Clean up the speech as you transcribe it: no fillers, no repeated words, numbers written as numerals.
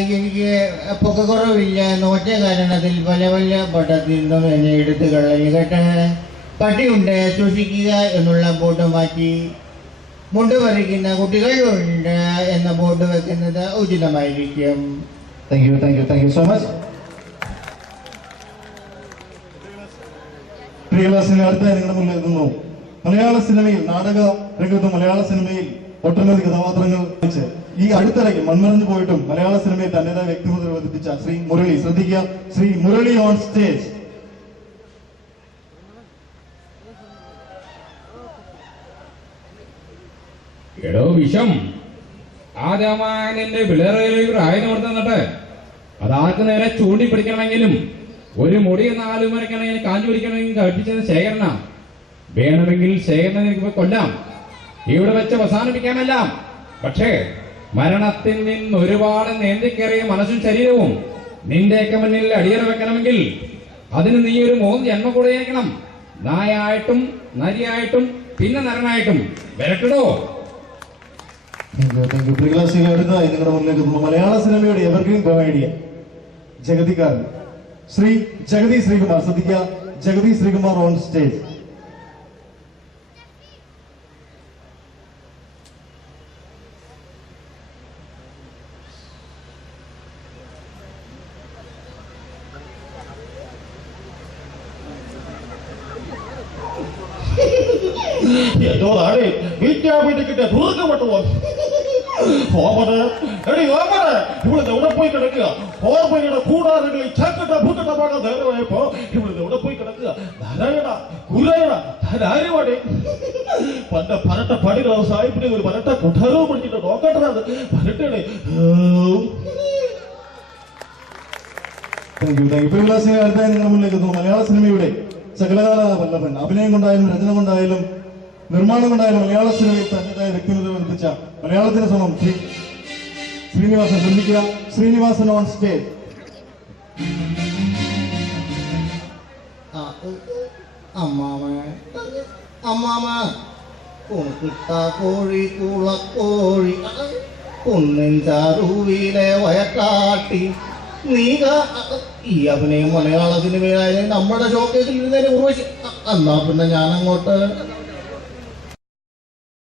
എനിക്ക് പൊക്കക്കുറവില്ല എന്ന ഒറ്റ കാരണത്തിൽ പല പല പട്ടത്തിൽ നിന്നും എന്നെ എടുത്തു കളഞ്ഞു കേട്ടെ. പട്ടിയുണ്ട് സൂക്ഷിക്കുക എന്നുള്ള ബോർഡ് മാറ്റി മുണ്ട് പറിക്കുന്ന കുട്ടികളുണ്ട് എന്ന ബോർഡ് വെക്കുന്നത് ഉചിതമായിരിക്കും. Thank you so much. പ്രിയ ക്ലാസ്സിലെ അടുത്തായി നിങ്ങളുടെ മുന്നിൽ എത്തുന്നു മലയാള സിനിമയിൽ നാടക രംഗത്തും മലയാള സിനിമയിൽ ഒട്ടനവധി കഥാപാത്രങ്ങൾ വെച്ച് ഈ അടുത്തിടയ്ക്ക് മൺമറഞ്ഞു പോയിട്ടും മലയാള സിനിമയിൽ തന്റേതായ വ്യക്തിമുദ്ര പതിപ്പിച്ച ശ്രീ മുരളി. ശ്രദ്ധിക്കുക, ശ്രീ മുരളി ഓൺ സ്റ്റേജ്. എടോ വിഷം ആദ്യമായതിന്റെ പിളറയിലേക്ക് ഒരു ആയുധം കൊടുത്തന്നിട്ട് അതാർക്ക് നേരെ ചൂണ്ടിപ്പിടിക്കണമെങ്കിലും ഒരു മുടി 4 വരയ്ക്കണമെങ്കിൽ കാഞ്ചു പിടിക്കണമെങ്കിൽ കൽപ്പിച്ചത് ശേഖരണ. വേണമെങ്കിൽ ശേഖരണ നിനക്ക് കൊല്ലാം, ഇവിടെ വെച്ച് അവസാനിപ്പിക്കാമെല്ലാം. പക്ഷേ മരണത്തിൽ നിന്ന് ഒരുപാട് നേന്തിക്കേറിയ മനസ്സും ശരീരവും നിന്റെയൊക്കെ മുന്നിൽ അടിയറ വെക്കണമെങ്കിൽ അതിന് നീ ഒരു 3 ജന്മം കൂടെ ജനിക്കണം. നായായിട്ടും നരിയായിട്ടും പിന്നെ നരനായിട്ടും വരട്ടടോ. അടുത്തായി നിങ്ങളുടെ മുന്നിലേക്ക് മലയാള സിനിമയുടെ എവർഗ്രീൻ കൊമേഡിയൻ ജഗതിക്കാരൻ ശ്രീ ജഗതി ശ്രീകുമാർ. ശ്രദ്ധിക്കുക, ജഗതി ശ്രീകുമാർ ഓൺ സ്റ്റേജ്. എന്നോടാണ് വിദ്യാപീഠത്തിന്റെ ദുർഗമട്ടുവോ ഇവിടുന്ന് എവിടെ പോയി കിടക്കുക? ഓർമ്മയുടെ കൂടാരങ്ങളിൽ ചക്കട്ട ഭൂക്കട്ടമാകാൻ നേരമായപ്പോ ഇവിടുന്ന് എവിടെ പോയി കിടക്കുക? നാരായണ കുരയണ ധാരാവാടെ പണ്ട് പരട്ട പടികളോ സാഹിബിനെ ഒരു പരട്ട കുഠാരവും പിടിച്ചിട്ട് നോക്കട്ടത് പരട്ടേ. നിങ്ങളുടെ മുന്നിലേക്ക് മലയാള സിനിമയുടെ സകലകാല വല്ലഭൻ. അഭിനയം കൊണ്ടായാലും രചന കൊണ്ടായാലും നിർമ്മാണം കൊണ്ടായാലും മലയാള സിനിമയിൽ തന്റേതായ വ്യക്തിമുദ്ര പതിപ്പിച്ച മലയാളത്തിന് സമം ശ്രീ ശ്രീനിവാസൻ. ശ്രദ്ധിക്കുക, ശ്രീനിവാസൻ ഓൺ സ്റ്റേജ്. അമ്മാമ കുണുക്കിട്ട കോഴി കുളക്കോഴി കുന്നിൻ ചാറുവിലെ വയക്കാട്ടി നീക. ഈ അഭിനയം മലയാള സിനിമയിലായാലും നമ്മുടെ ഷോക്കേസിൽ ഇരുന്നതിനെ ഉറവശി. എന്നാ പിന്നെ ഞാനങ്ങോട്ട്